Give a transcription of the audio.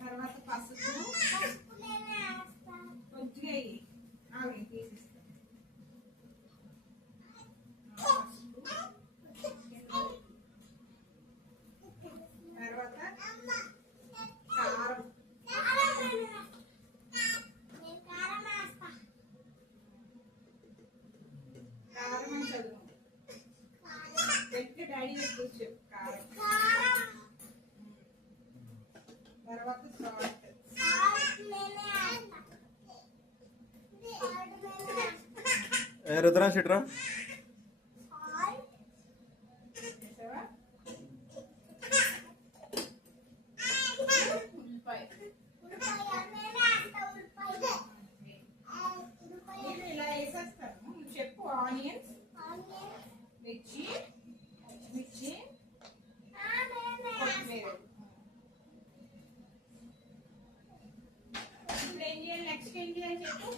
తర్వాత పసుపు కొద్దిగా తీసిస్తాను. తర్వాత కారం కారం అని చదువు పెట్టి డాడీ కూర్చో. కారం తర్వాత రుద్రా సిట్రా ఇలా వేసేస్తాను. చెప్పు. ఆనియన్స్, మిర్చి, మిర్చి, కొత్తిమీర. ఇప్పుడు ఏం చేయాలి? నెక్స్ట్ ఏం చేయాలి చెప్పు.